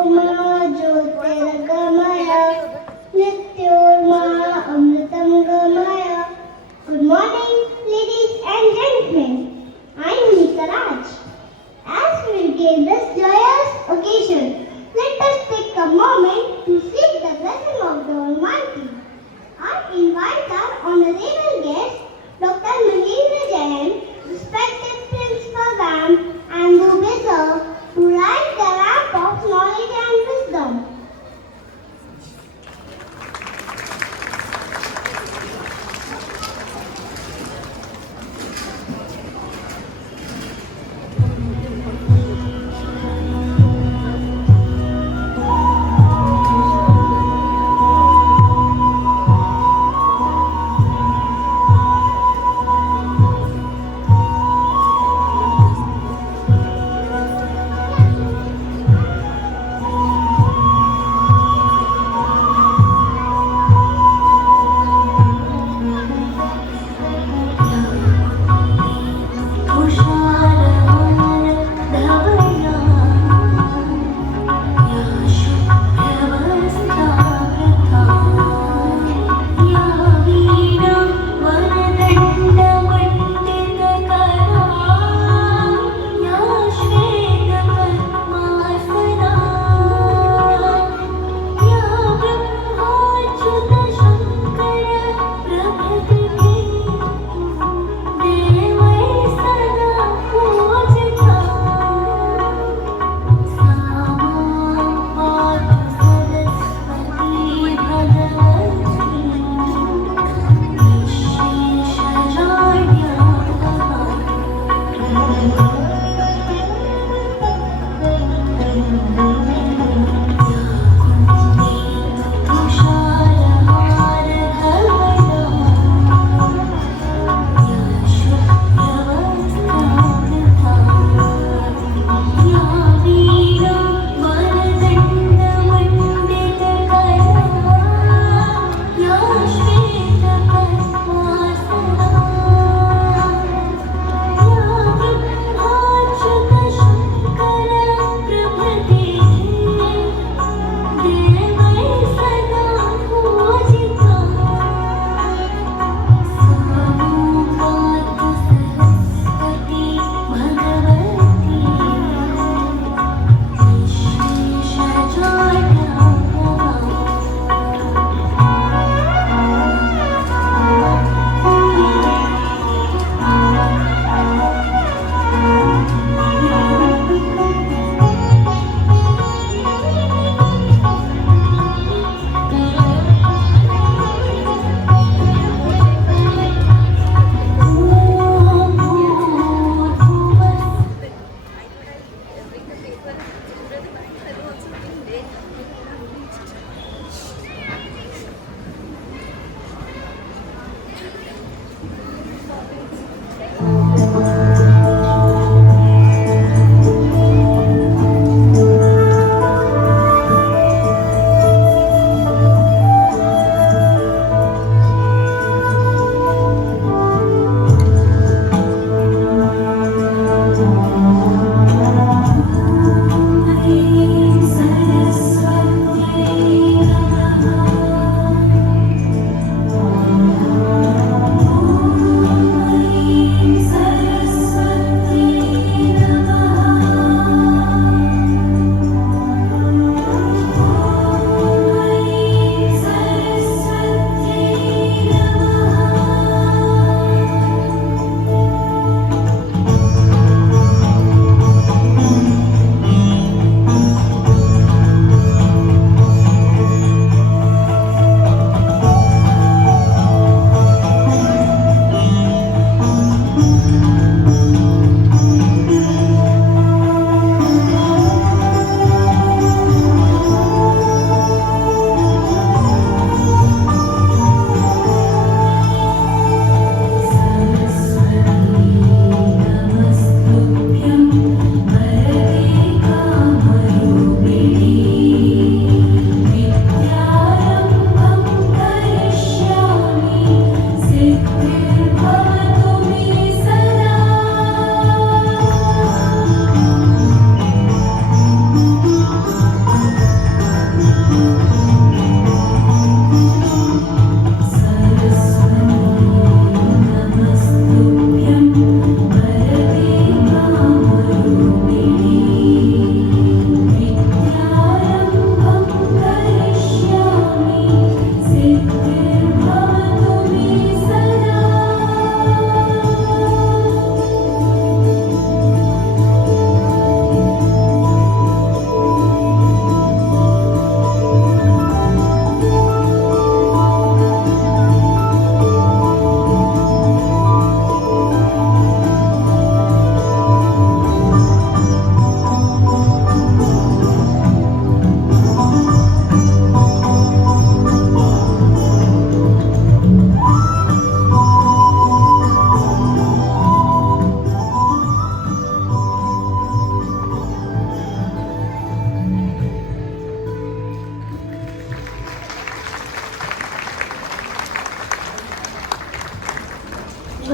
तमसोमा ज्योतिर्गमय मृत्योर्मा अमृतं गमय. Good morning, ladies and gentlemen. I am Nika Raj. As we begin this joyous occasion, let us take a moment to seek the blessing of the Almighty. I invite our honorable guest, Dr. Mahendra Jain, respected Principal Ma'am, and Professor, to light the lamp of knowledge and wisdom.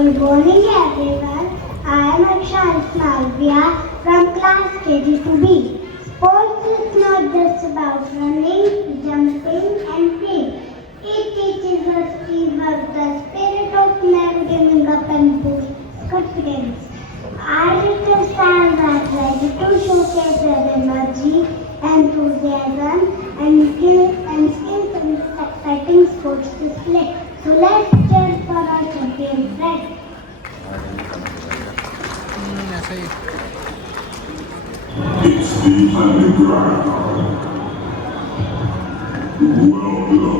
Good morning everyone. I am Akshay Malvia from class KG2B. Sports is not just about running, jumping and playing. It teaches us teamwork, the spirit of never giving up and boosts confidence. Our little stars are ready to showcase their energy, enthusiasm and skills in this exciting sports display. So let's cheer for our champion friends. It's the underground. Welcome.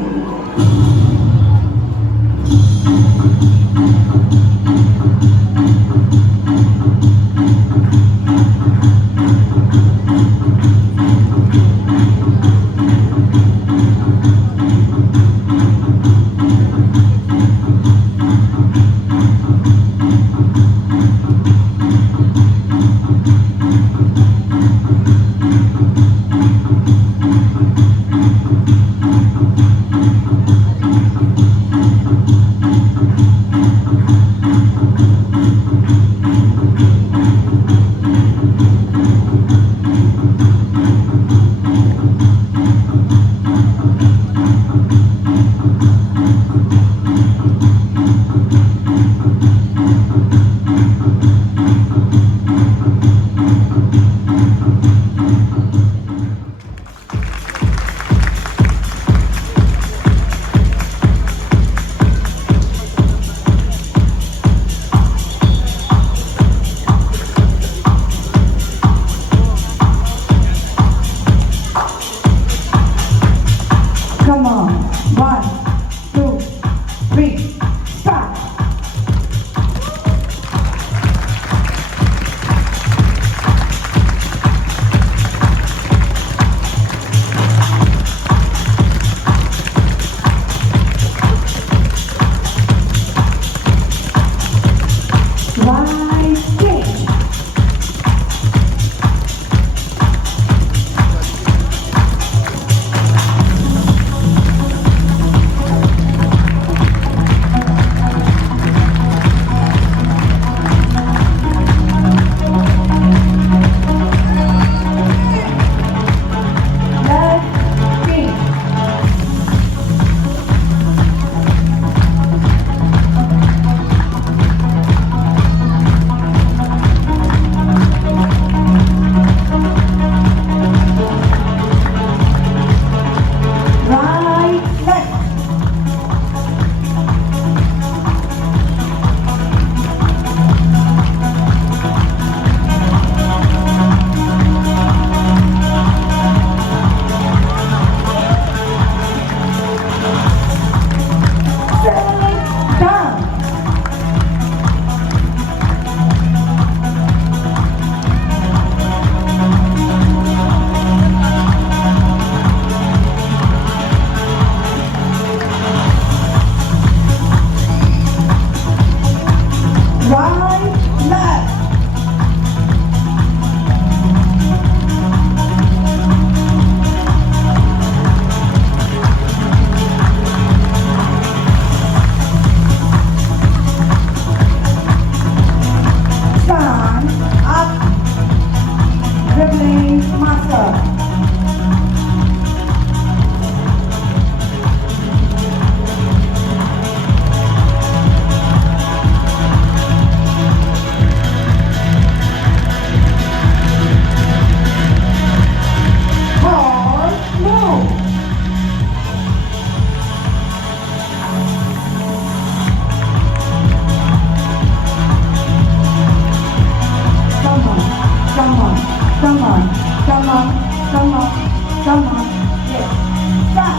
Come on. 1, 2, 3, start. Right stage. Left stage. Right, left. Sit down. Right, left. Stand up. Dribbling master. Hard move. Come on, come on, come on, come on, come on, come on. Yes. Stop.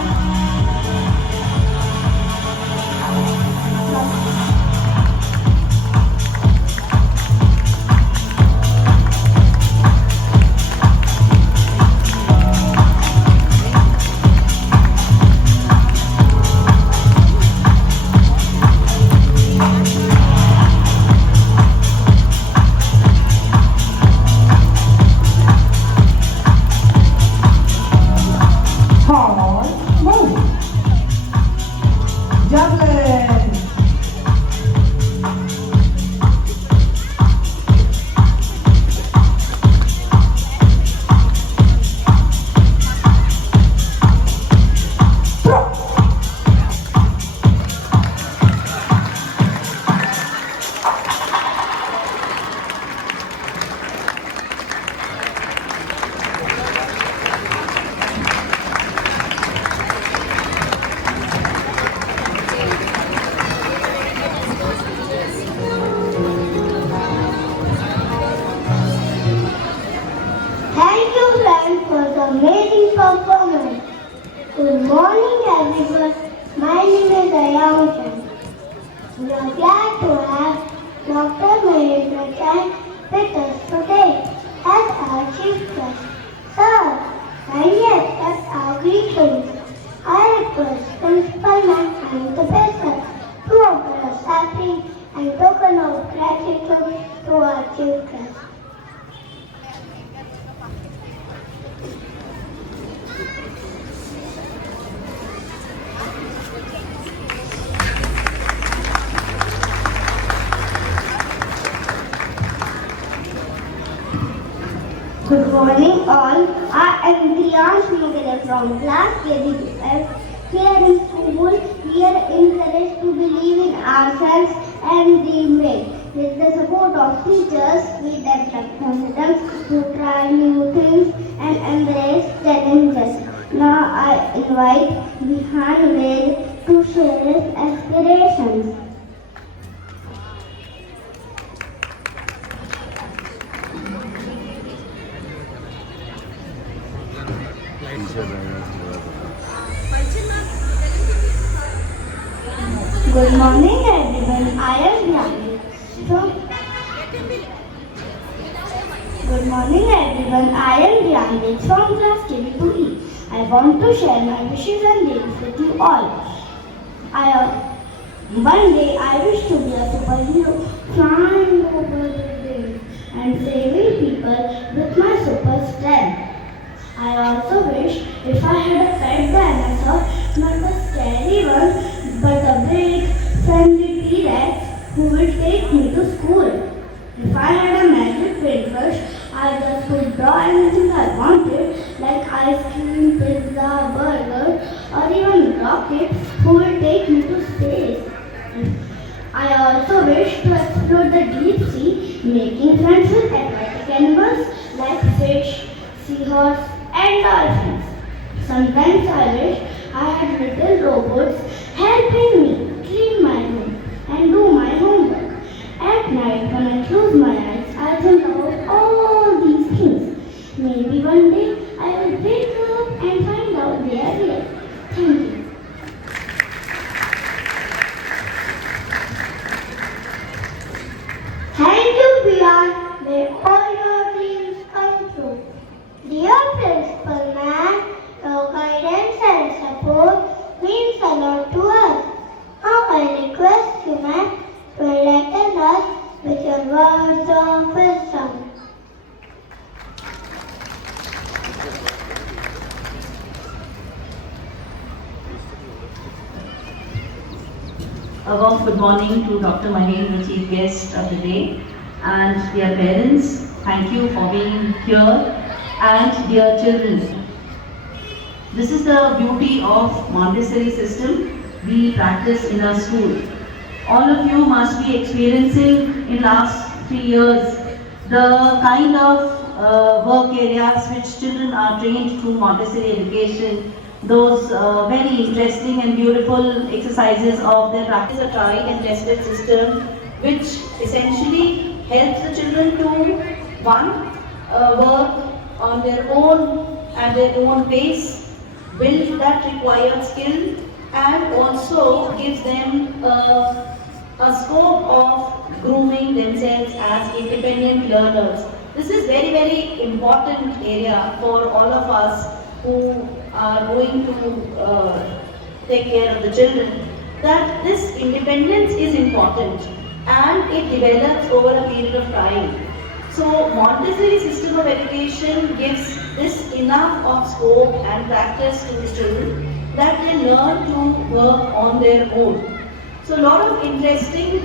amazing performance. Good morning everyone. My name is Ayam. We are glad to have Dr. Mahendra Chan with us today as our chief guest. Sir, kindly accept our greetings. I request Principal Ma'am and the professor to offer a sapling and token of gratitude to our chief guest. Good morning all. I am Priyansh Mugale from class KG12. Here in school, we are encouraged to believe in ourselves and dream big. With the support of teachers, we develop confidence to try new things and embrace challenges. Now I invite Vihan Ved to share his aspirations. Good morning everyone. I am Jnani. Good morning everyone. I am Jnani from class KV2E. I want to share my wishes and dreams with you all. One day I wish to be a superhero flying over the wind and saving people with my super strength. I also wish if I had a pet dinosaur, not a scary one, but a big, friendly T-Rex who would take me to school. If I had a magic paintbrush, I just could draw anything I wanted, like ice cream, pizza, burger, or even rockets who would take me to space. I also wish to explore the deep sea, making friends with aquatic animals like fish, seahorse, and dolphins. Sometimes I wish I had little robots helping me clean my room and do my homework. At night when I close my eyes, I think about all these things. Maybe one day I will wake up and find out they are real. Thank you. Thank you, Priya. May all your dreams come true. Dear Principal Ma'am, your guidance and support means a lot to us. Now I request you, ma'am, to enlighten us with your words of wisdom. A warm good morning to Dr. Mahendra, chief guest of the day, and dear parents, thank you for being here, and dear children. This is the beauty of Montessori system we practice in our school. All of you must be experiencing in last 3 years the kind of work areas which children are trained through Montessori education, those very interesting and beautiful exercises of their practice. A tried and tested system which essentially helps the children to work on their own at their own pace, build that required skill, and also gives them a scope of grooming themselves as independent learners. This is very, very important area for all of us who are going to take care of the children, that this independence is important and it develops over a period of time. So Montessori system of education gives this enough of scope and practice to the children that they learn to work on their own. So a lot of interesting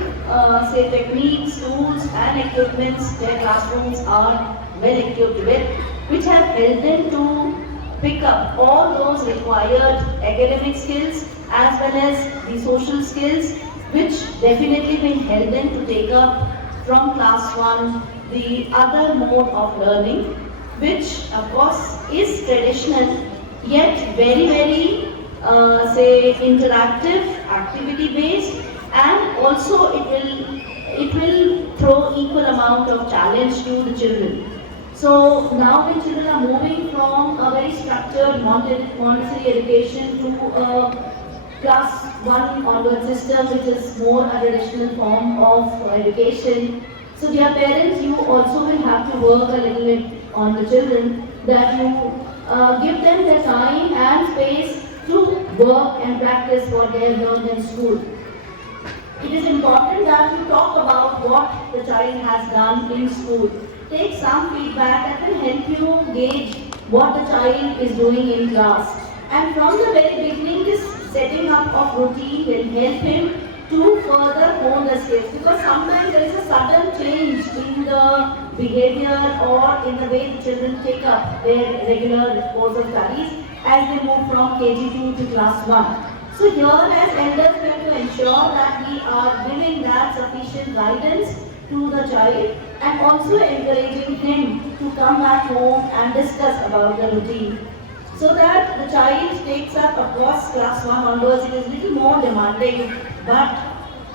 techniques, tools and equipments their classrooms are well equipped with, which have helped them to pick up all those required academic skills as well as the social skills, which definitely will help them to take up from class 1 the other mode of learning, which of course is traditional yet very, very interactive, activity based, and also it will throw equal amount of challenge to the children. So now when children are moving from a very structured Montessori education to a class 1 onward system, which is more a traditional form of education. So dear parents, you also will have to work a little bit on the children, that you give them the time and space to work and practice what they have learned in school. It is important that you talk about what the child has done in school. Take some feedback that will help you gauge what the child is doing in class. And from the very beginning, this setting up of routine will help him to further hone the skills, because sometimes there is a sudden change in the behavior or in the way the children take up their regular course of studies as they move from KG2 to class 1. So here as elders we have to ensure that we are giving that sufficient guidance to the child and also encouraging him to come back home and discuss about the routine. So that the child takes up, of course, class 1 onwards, it is little more demanding, but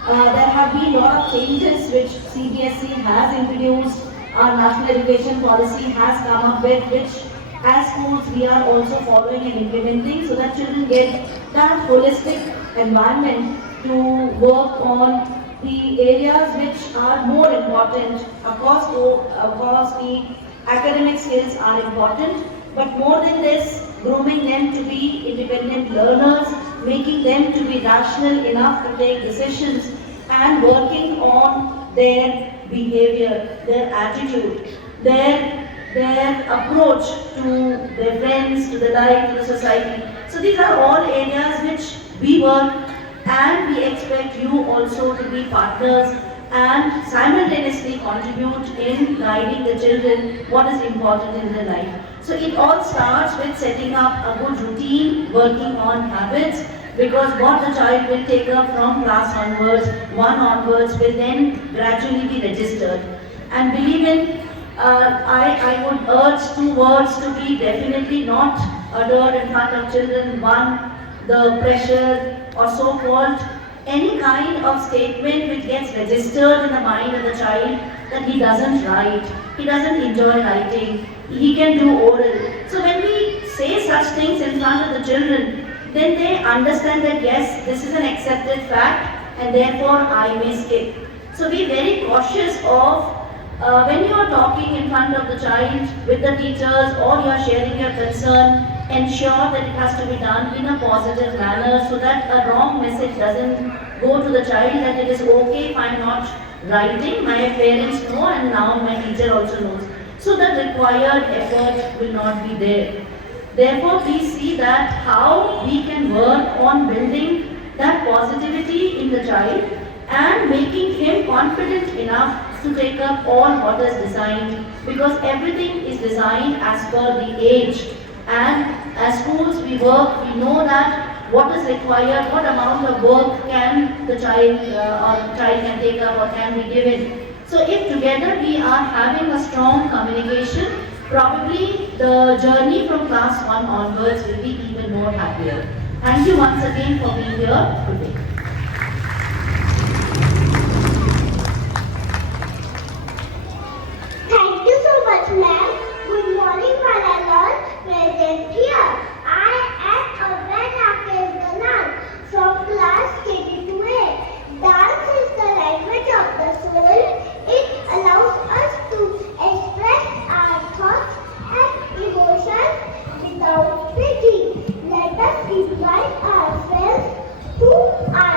there have been a lot of changes which CBSE has introduced, our national education policy has come up with, which as schools we are also following and implementing, so that children get that holistic environment to work on the areas which are more important. Of course, the academic skills are important, but more than this, grooming them to be independent learners, making them to be rational enough to take decisions, and working on their behavior, their attitude, their approach to their friends, to the life, to the society. So these are all areas which we work, and we expect you also to be partners and simultaneously contribute in guiding the children what is important in their life. So it all starts with setting up a good routine, working on habits, because what the child will take up from class onwards, 1 onwards, will then gradually be registered. And believe in, I would urge 2 words to be definitely not uttered in front of children. One, the pressure or so-called any kind of statement which gets registered in the mind of the child that he doesn't write, he doesn't enjoy writing, he can do oral. So when we say such things in front of the children, then they understand that yes, this is an accepted fact and therefore I may skip. So be very cautious of when you are talking in front of the child with the teachers, or you are sharing your concern, ensure that it has to be done in a positive manner so that a wrong message doesn't go to the child that it is okay if I am not writing, my parents know and now my teacher also knows. So the required effort will not be there. Therefore, please see that how we can work on building that positivity in the child and making him confident enough to take up all what is designed, because everything is designed as per the age. And as schools we work, we know that what is required, what amount of work can the child can take up or can be given. So if together we are having a strong communication, probably the journey from class 1 onwards will be even more happier. Thank you once again for being here today. Thank you so much, ma'am. Good morning, Malayalam. Present here. I am Abhay Rakesh Ganan from class KG2A. Dance is the language of the soul. It allows us to express our thoughts and emotions without thinking. Let us invite ourselves to our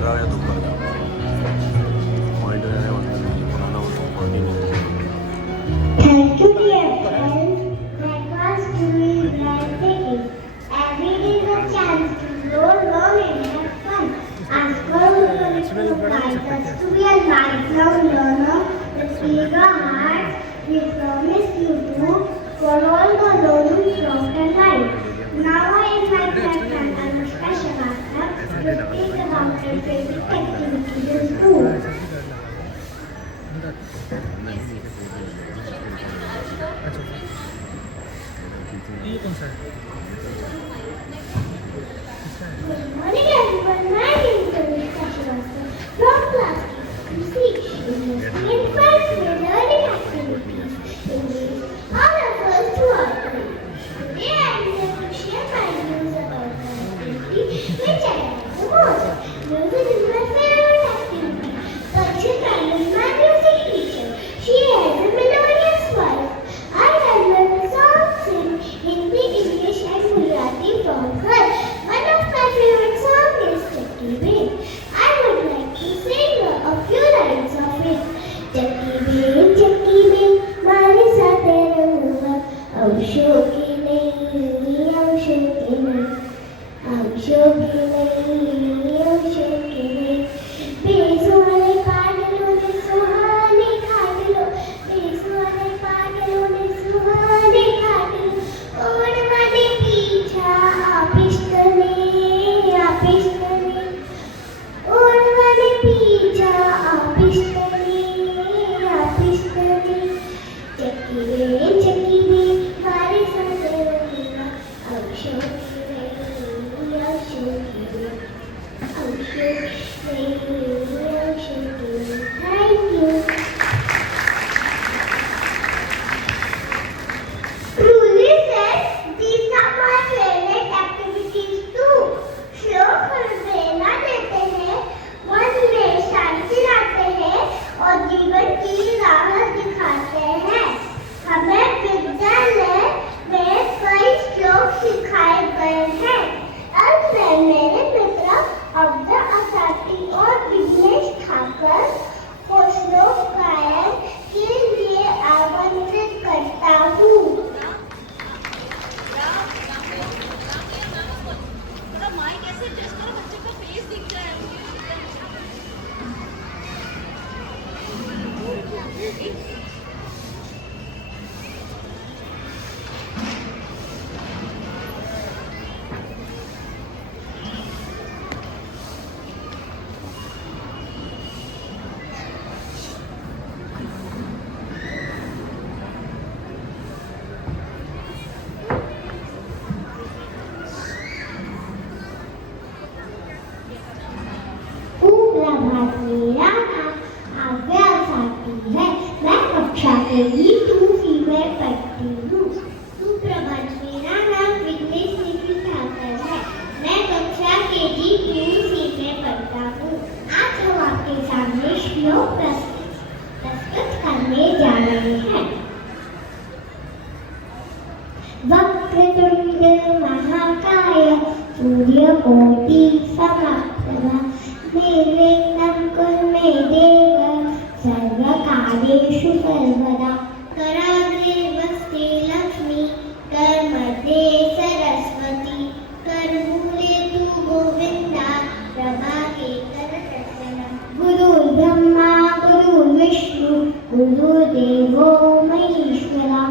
या दुपारचा point काय म्हणतात कोणाला continue Thank you, dear friends. My class truly is breathtaking. Every day is a chance to grow, learn, and have fun. Our school curriculum guides us to be a lifelong learner with eager hearts. We promise you to follow the learning throughout our life. Now I invite my friend Anushka Shavasana to speak about her favorite activities in school. ये कौन सा है? Good morning, everyone. My name is Anushka Srivastava from class KC. In first grade learning activities, English, all of us to our grade. Today I am here to share my views about the activity which I like the most. Music is my favorite activity. Sakshita is my music teacher. She has a melodious voice. I have learned songs in Hindi, English, and Gujarati from her. One of my favorite songs is Chakki Bain. I would like to sing a few lines of it. Chakki Bain, मारे साथे रहूँगा, औशों की नहीं, औशों की नहीं, औशों की नहीं, औशों की नहीं. बेसुरे पागलों ने सुहाने काट लो, बेसुरे पागलों ने सुहाने काट लो. ओढ़वाने पीछा आपिश्तने, आपिश्तने. ओढ़वाने पीछा आपिश्तने, आपिश्तने. चक्की में मारे साथे रहूँगा, औशों की नहीं, औशों की नहीं, औशों की नहीं, औशों की नहीं. Thank you. Truly said, these are my favorite activities too. श्लोक प्रेरणा देते हैं, मन में शांति लाते हैं और जीवन की राह दिखाते हैं. हमें विद्यालय में कई श्लोक सिखाए गए हैं. अब मैं मेरे मित्र अब्द असाती और विघ्नेश ठाकर को श्लोक गायन के लिए आमंत्रित करता हूँ. सुप्रभात, मेरा नाम आव्या साथी है. मैं कक्षा केजी 2C में पढ़ती हूँ. सुप्रभात, मेरा नाम विघ्नेश निखिल ठाकर है. मैं कक्षा केजी 2C में पढ़ता हूँ. आज हम आपके सामने श्लोक प्रस्तुत करने जा रहे हैं. वक्रतुंड महाकाय सूर्यकोटि समप्रभा निर्विघ्नं कुरु मे देव सर्वकार्येषु सर्वदा. कराग्रे वस्ते लक्ष्मी, करमध्ये सरस्वती, करमूले तु गोविन्दा, प्रभाते करदर्शनम्. गुरुर्ब्रह्मा गुरुर्विष्णु गुरुर्देवो महेश्वरा,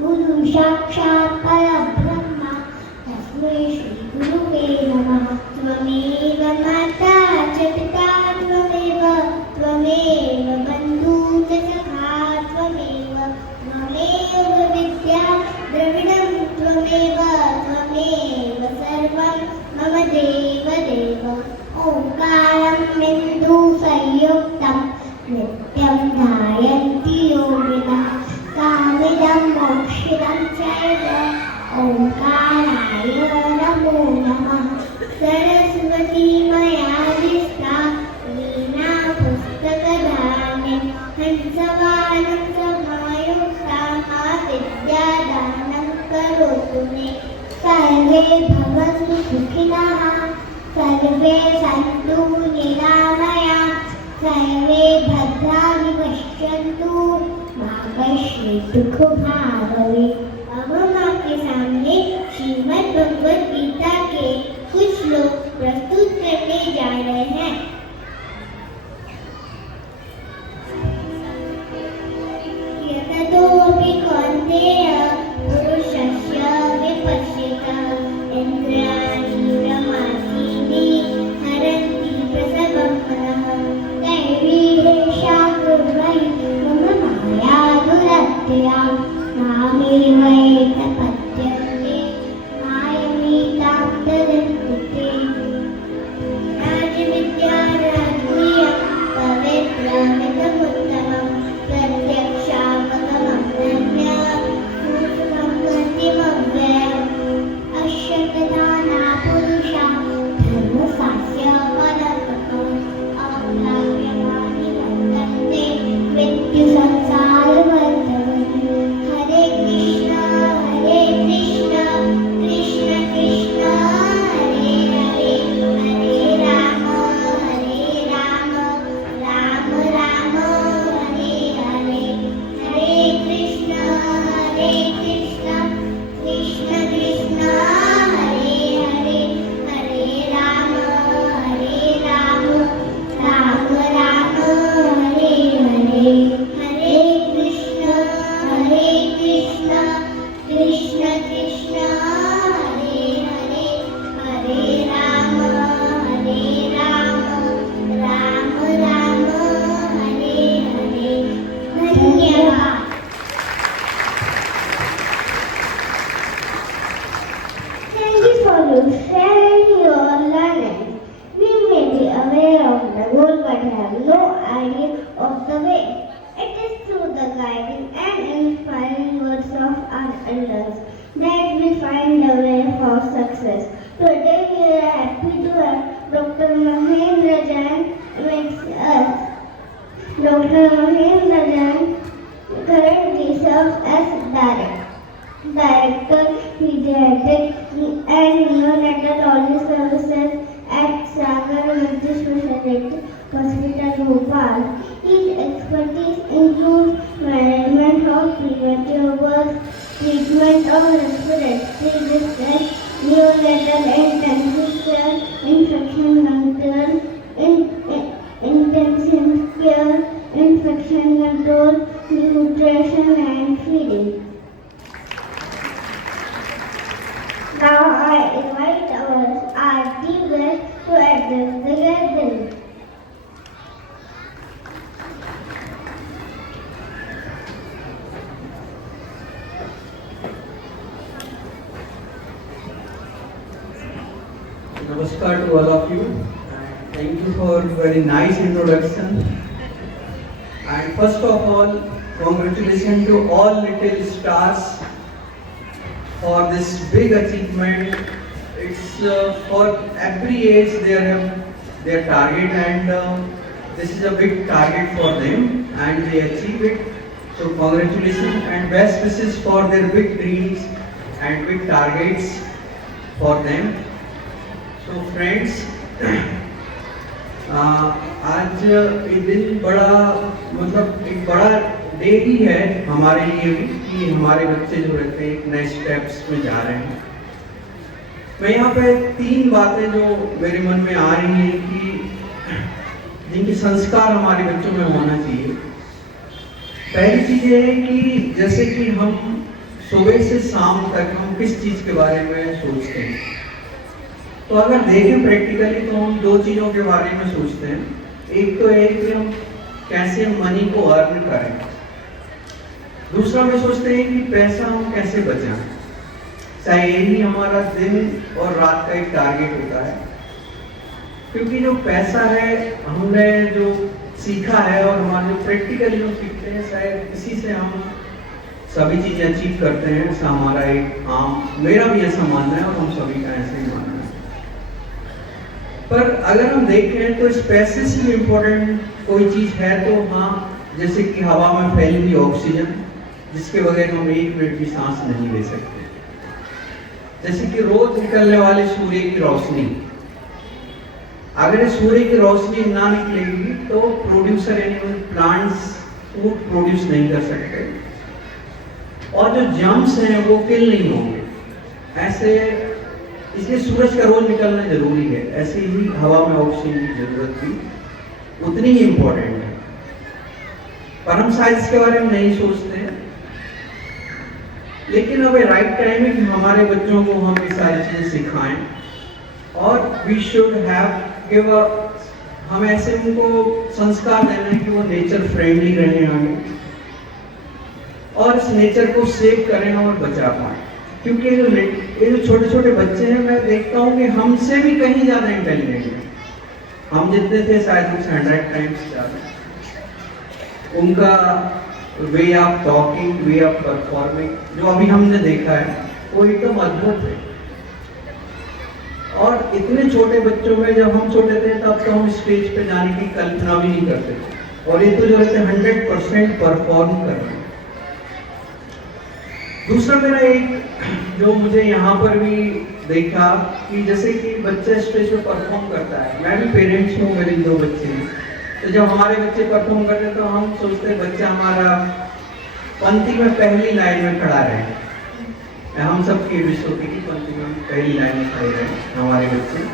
गुरु साक्षात् परब्रह्म तस्मै श्री गुरुवे नमः. त्वमेव माता च पिता त्वमेव, त्वमेव बन्धु च सखा त्वमेव, त्वमेव विद्या द्रविणं त्वमेव, त्वमेव सर्वं मम देव देव. ओंकारं बिन्दुसंयुक्तं नित्यं ध्यायन्ति योगिनः. कामिदं मोक्षिदं चैव ओंकाराय नमो नमः. सरस्वती मया दिष्टा वीणा पुस्तकधारिणी, हंसवानं समायुक्ता विद्यादानं करोतु मे. सर्वे भवन्तु सुखिनः, सर्वे सन्तु निरामयाः. भद्राणि पश्यन्तु मा कश्चित् दुःखभाग्भवेत्। अब हम आपके सामने श्रीमद् भगवद गीता के कुछ श्लोक प्रस्तुत करने जा रहे हैं। यततोऽपि कौन्तेय पुरुषस्य विपश्यतः इन्द्रियाणि ब्रह्मादीनि हरन्ति प्रसवं मनः। दैवी एषा कुर्वै मम माया दुरत्यया मामेवैष पद्यन्ते मायमेतां तदन्तिते। राजविद्या राजनीयं पवित्रमिदमुत्तमं प्रत्यक्षावगमनन्या सूक्ष्मं गतिमव्ययम्। अस्य तथा पुरुषा धर्मशास्त्र परतमम् अप्राप्यमानि वर्तन्ते मृत्युसंसारवर्तमनि। हरे कृष्ण कृष्ण कृष्ण हरे हरे, हरे राम राम राम हरे हरे। हरे कृष्ण कृष्ण कृष्ण हरे हरे, हरे राम राम हरे हरे। हरे कृष्ण कृष्ण कृष्ण हरे हरे, हरे राम राम हरे हरे। धन्यवाद। Thank you for sharing your learning. We may be aware of the goal but have no idea of the way. It is through the guiding and inspiring words of our elders that we find the way for success. Today we are happy to have Dr. Mahendra Jain with us. Dr. Mahendra Jain currently serves as Director Pediatric and Neonatology Services at Sagar Multi-Speciality Hospital, Bhopal. His expertise includes management of premature birth, treatment of respiratory distress, neonatal intensive care, infection control, intensive care, infection control, nutrition and feeding. Now I invite our Aarti guest to address the gathering. Namaskar to all of you. Thank you for very nice introduction. And first of all, congratulations to all little stars for this big achievement. It's for every age they have their target, and this is a big target for them, and they achieve it. So congratulations and best wishes for their big dreams and big targets for them. So friends, आज ये दिन बड़ा मतलब एक बड़ा day ही है हमारे लिए भी कि हमारे बच्चे जो रहते हैं एक नए स्टेप्स में जा रहे हैं। मैं यहाँ पे 3 बातें जो मेरे मन में आ रही हैं कि जिनके संस्कार हमारे बच्चों में होना चाहिए। पहली चीज ये है कि जैसे कि हम सुबह से शाम तक हम किस चीज के बारे में सोचते हैं, तो अगर देखें प्रैक्टिकली तो हम 2 चीजों के बारे में सोचते हैं। एक तो है कि हम कैसे मनी को अर्न करें, दूसरा में सोचते हैं कि पैसा हम कैसे बचाएं। चाहे यही हमारा दिन और रात का एक टारगेट होता है, क्योंकि जो पैसा है हमने जो सीखा है और हमारे जो प्रैक्टिकली जो सीखते हैं शायद इसी से हम सभी चीजें अचीव करते हैं। ऐसा हमारा एक मेरा भी ऐसा मानना है और हम सभी का ऐसे ही मानना है। पर अगर हम देखें तो इस पैसे से भी इम्पोर्टेंट कोई चीज है तो हाँ, जैसे कि हवा में फैली हुई ऑक्सीजन जिसके बगैर हम 1 मिनट की सांस नहीं ले सकते, जैसे कि रोज निकलने वाले सूर्य की रोशनी। अगर सूर्य की रोशनी ना निकलेगी तो प्रोड्यूसर यानी प्लांट्स फूड प्रोड्यूस नहीं कर सकते और जो जर्म्स हैं वो किल नहीं होंगे। ऐसे इसलिए सूरज का रोज निकलना जरूरी है। ऐसे ही हवा में ऑक्सीजन की जरूरत भी उतनी ही इंपॉर्टेंट है, पर हम शायद इसके बारे में नहीं सोचते हैं। लेकिन अब राइट टाइम है कि हमारे बच्चों को हम ये सारी चीजें सिखाएं और वी शुड हैव गिव हम ऐसे उनको संस्कार देना है कि वो नेचर फ्रेंडली रहें आगे और इस नेचर को सेव करें और बचा पाएं। क्योंकि ये जो छोटे छोटे बच्चे हैं, मैं देखता हूँ कि हमसे भी कहीं ज़्यादा इंटेलिजेंट हैं। हम जितने थे शायद उनसे 100 टाइम्स ज़्यादा। उनका way of talking, way of performing जो अभी हमने देखा है वो एकदम अद्भुत है। और इतने छोटे बच्चों में जब हम छोटे थे तब तो हम स्टेज पे जाने की कल्पना भी नहीं करते थे, और ये तो जो रहते 100% परफॉर्म कर रहे हैं। दूसरा मेरा एक जो मुझे यहाँ पर भी देखा कि जैसे कि बच्चा स्टेज पे परफॉर्म करता है, मैं भी पेरेंट्स हूँ, मेरे 2 बच्चे हैं, तो जब हमारे बच्चे परफॉर्म करते हैं तो हम सोचते हैं बच्चा हमारा पंक्ति में पहली लाइन में खड़ा रहे। हम सब की विश होती कि पंक्ति में पहली लाइन में खड़े रहे हमारे बच्चे,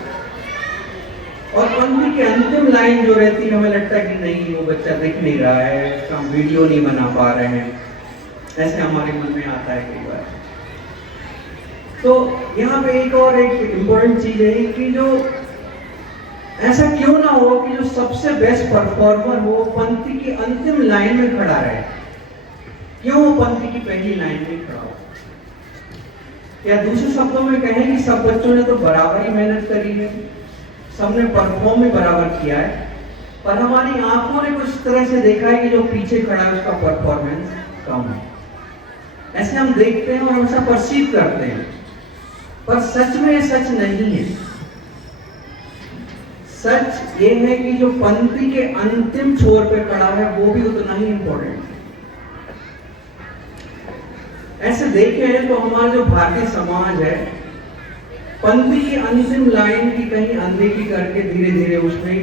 और पंक्ति की अंतिम लाइन जो रहती है हमें लगता है कि नहीं वो बच्चा देख नहीं रहा है, हम वीडियो नहीं बना पा रहे हैं, ऐसे हमारे मन में आता है कई बार। तो यहाँ पे एक और एक इम्पोर्टेंट चीज है कि जो ऐसा क्यों ना हो कि जो सबसे बेस्ट परफॉर्मर हो पंक्ति की अंतिम लाइन में खड़ा रहे, क्यों वो पंक्ति की पहली लाइन में खड़ा हो। या दूसरे शब्दों में कहें कि सब बच्चों ने तो बराबर ही मेहनत करी है, सबने परफॉर्म भी बराबर किया है, पर हमारी आंखों ने कुछ तरह से देखा है कि जो पीछे खड़ा है उसका परफॉर्मेंस कम है। ऐसे हम देखते हैं और हमेशा परसीव करते हैं, पर सच में ये सच नहीं है। सच ये है कि जो पंक्ति के अंतिम छोर पे खड़ा है वो भी उतना ही इंपॉर्टेंट है। ऐसे देखे हैं तो हमारा जो भारतीय समाज है पंक्ति की अंतिम लाइन की कहीं अनदेखी करके धीरे धीरे उसमें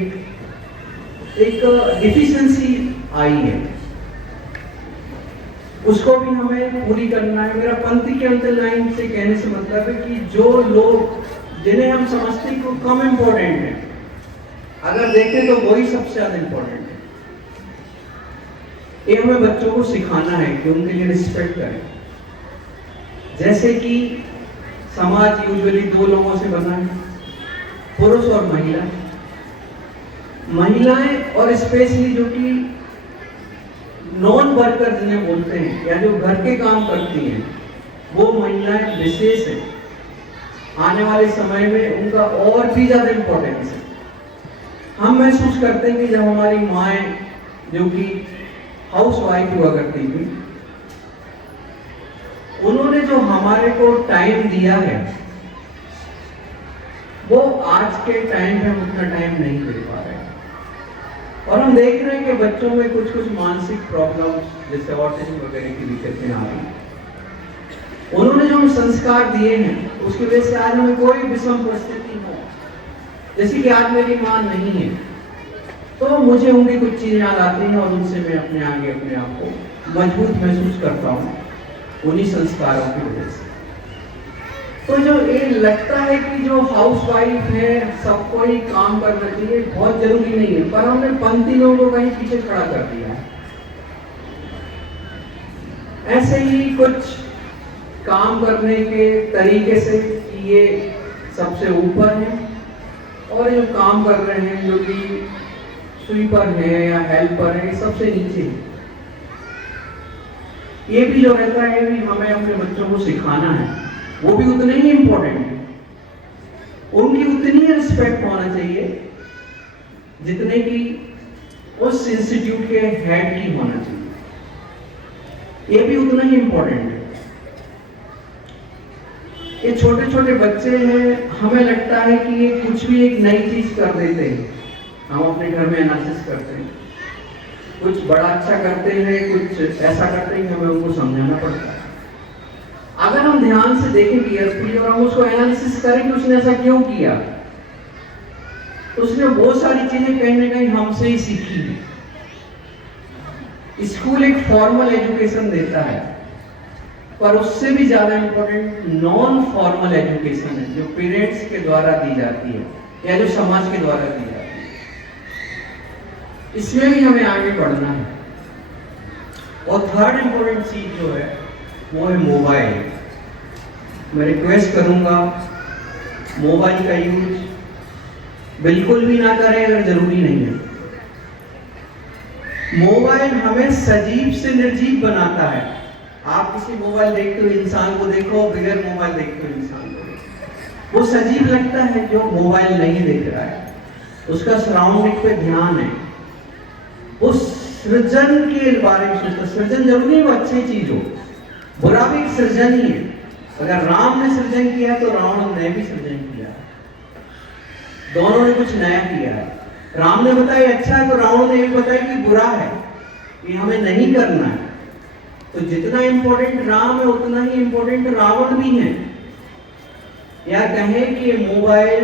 एक डिफिशिएंसी आई है, उसको भी हमें पूरी करना है। मेरा पंक्ति के अंतिम लाइन से कहने से मतलब है कि जो लोग जिन्हें हम समझते हैं कि कम इंपॉर्टेंट है, अगर देखें तो वही सबसे ज्यादा इंपॉर्टेंट है। ये हमें बच्चों को सिखाना है कि उनके लिए रिस्पेक्ट करें। जैसे कि समाज यूजुअली 2 लोगों से बना है, पुरुष और महिला। महिलाएं और स्पेशली जो कि नॉन वर्कर जिन्हें बोलते हैं या जो घर के काम करती हैं, वो महिलाएं विशेष हैं। आने वाले समय में उनका और भी ज्यादा इंपॉर्टेंस है। हम महसूस करते हैं कि जब हमारी माएँ जो कि हाउस वाइफ हुआ करती थी, उन्होंने जो हमारे को टाइम दिया है वो आज के टाइम में हम उतना टाइम नहीं दे पा रहे हैं। और हम देख रहे हैं कि बच्चों में कुछ कुछ मानसिक प्रॉब्लम्स जैसे ऑटिज्म वगैरह की दिक्कतें आ रही हैं। उन्होंने जो हमें संस्कार दिए हैं उसकी वजह से आज हमें कोई विषम परिस्थिति हो, जैसे कि आज मेरी मां नहीं है तो मुझे उनकी कुछ चीजें याद आती हैं और उनसे मैं अपने आगे अपने आप को मजबूत महसूस करता हूँ उन्हीं संस्कारों की वजह से। तो जो ये लगता है कि जो हाउसवाइफ है सबको ही काम करना चाहिए, बहुत जरूरी नहीं है, पर हमने पंक्ति में उनको कहीं पीछे खड़ा कर दिया है। ऐसे ही कुछ काम करने के तरीके से कि ये सबसे ऊपर है और जो काम कर रहे हैं जो कि स्वीपर है या हेल्पर है सबसे नीचे है। ये भी जो रहता है भी हमें अपने बच्चों को सिखाना है, वो भी उतने ही इंपॉर्टेंट है। उनकी उतनी ही रिस्पेक्ट होना चाहिए जितने की उस इंस्टीट्यूट के हेड की होना चाहिए। ये भी उतना ही इंपॉर्टेंट है। ये छोटे छोटे बच्चे हैं, हमें लगता है कि ये कुछ भी एक नई चीज कर देते हैं। हम अपने घर में एनालिसिस करते हैं, कुछ बड़ा अच्छा करते हैं, कुछ ऐसा करते हैं कि हमें उनको समझाना पड़ता है। अगर हम ध्यान से देखें केयरफुली और हम उसको एनालिसिस करें कि उसने ऐसा क्यों किया, तो उसने वो सारी चीजें कहीं ना कहीं हमसे ही सीखी है। स्कूल एक फॉर्मल एजुकेशन देता है, पर उससे भी ज्यादा इंपॉर्टेंट नॉन फॉर्मल एजुकेशन है, जो पेरेंट्स के द्वारा दी जाती है या जो समाज के द्वारा दी जाती है। इसमें भी हमें आगे बढ़ना है। और थर्ड इंपॉर्टेंट चीज जो है वो है मोबाइल। मैं रिक्वेस्ट करूंगा, मोबाइल का यूज बिल्कुल भी ना करें अगर जरूरी नहीं है। मोबाइल हमें सजीव से निर्जीव बनाता है। आप किसी मोबाइल देखते हुए इंसान को देखो, बगैर मोबाइल देखते हुए इंसान को देखो, वो सजीव लगता है जो मोबाइल नहीं देख रहा है। उसका सराउंडिंग पे ध्यान है, वो सृजन के बारे में सोचता। सृजन जरूरी है वो अच्छी चीज हो, बुरा भी एक सृजन ही है। अगर राम ने सृजन किया तो रावण ने भी सृजन किया, दोनों ने कुछ नया किया है। राम ने बताया अच्छा है तो रावण ने भी बताया कि बुरा है, ये हमें नहीं करना है। तो जितना इंपॉर्टेंट राम है उतना ही इंपॉर्टेंट रावण भी है। या कहें कि मोबाइल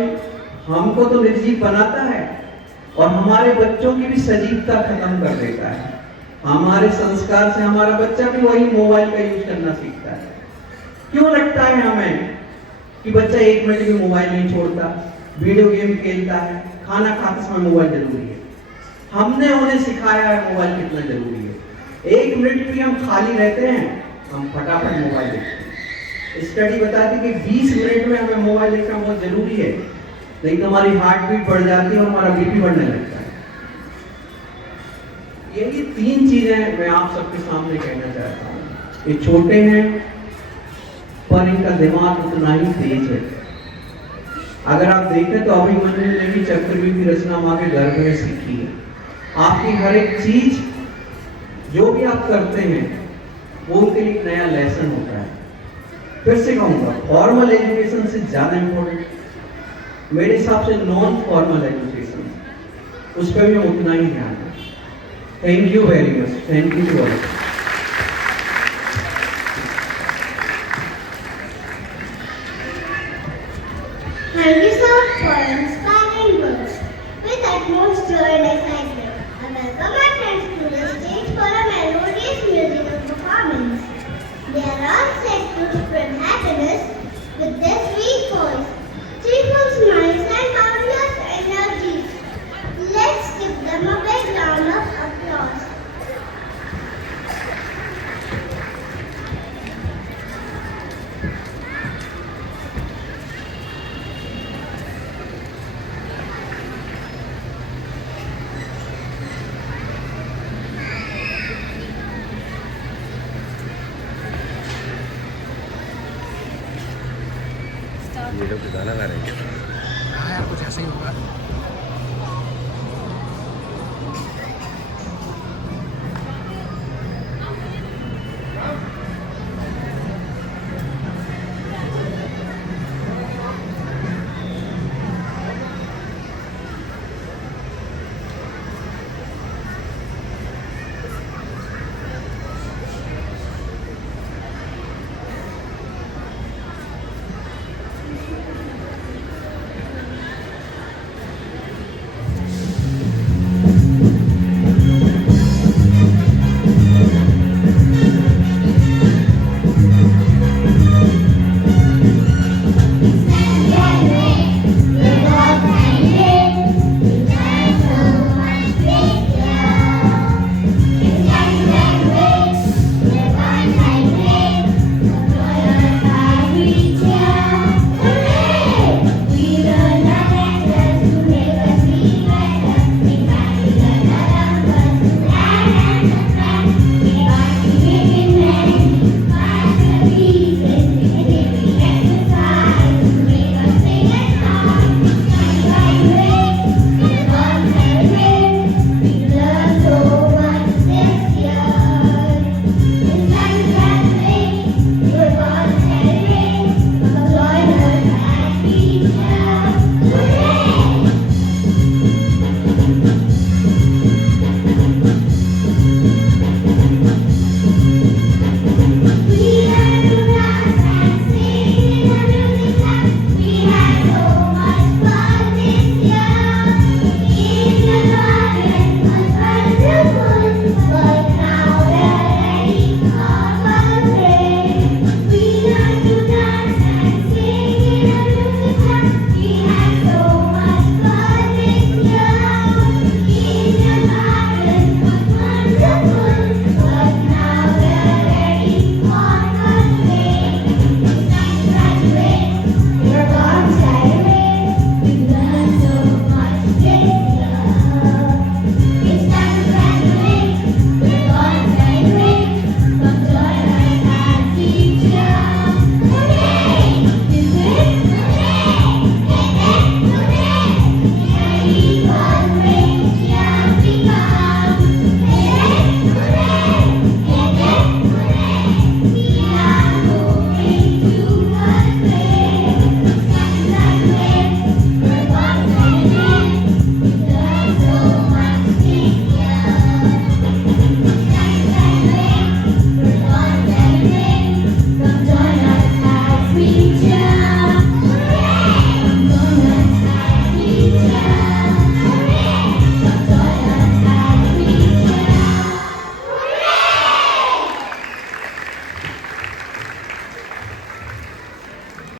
हमको तो निर्जीव बनाता है और हमारे बच्चों की भी सजीवता खत्म कर देता है। हमारे संस्कार से हमारा बच्चा भी वही मोबाइल का यूज करना सीखता है। क्यों लगता है हमें कि बच्चा 1 मिनट भी मोबाइल नहीं छोड़ता, वीडियो गेम खेलता है, खाना खाते समय मोबाइल जरूरी है। हमने उन्हें सिखाया है मोबाइल कितना जरूरी है। 1 मिनट भी हम खाली रहते हैं, हम फटाफट मोबाइल देखते हैं। स्टडी बताती है कि 20 मिनट में हमें मोबाइल देखना बहुत जरूरी है, नहीं तो हमारी हार्ट बीट बढ़ जाती है और हमारा बीपी बढ़ने लगता है। यही 3 चीजें मैं आप सबके सामने कहना चाहता हूँ। ये छोटे हैं पर इनका दिमाग उतना ही तेज है। अगर आप देखें तो अभिमन्यु ने भी चक्रव्यूह की रचना माँ के गर्भ में सीखी है। आपकी हर एक चीज जो भी आप करते हैं वो उनके लिए एक नया लेसन होता है। फिर से कहूँगा, फॉर्मल एजुकेशन से ज्यादा इंपॉर्टेंट मेरे हिसाब से नॉन फॉर्मल एजुकेशन, उस पर भी हम उतना ही ध्यान दें। Thank you very much. Thank you to all. Thank you, sir, for inspiring words. With utmost joy and excitement, I welcome my friends to the stage for a melodious musical performance. They are all set to spread happiness with their sweet voice, cheerful smiles, and boundless energies. Let's give them a big round of applause. ये लोग गाना गा रहे हैं।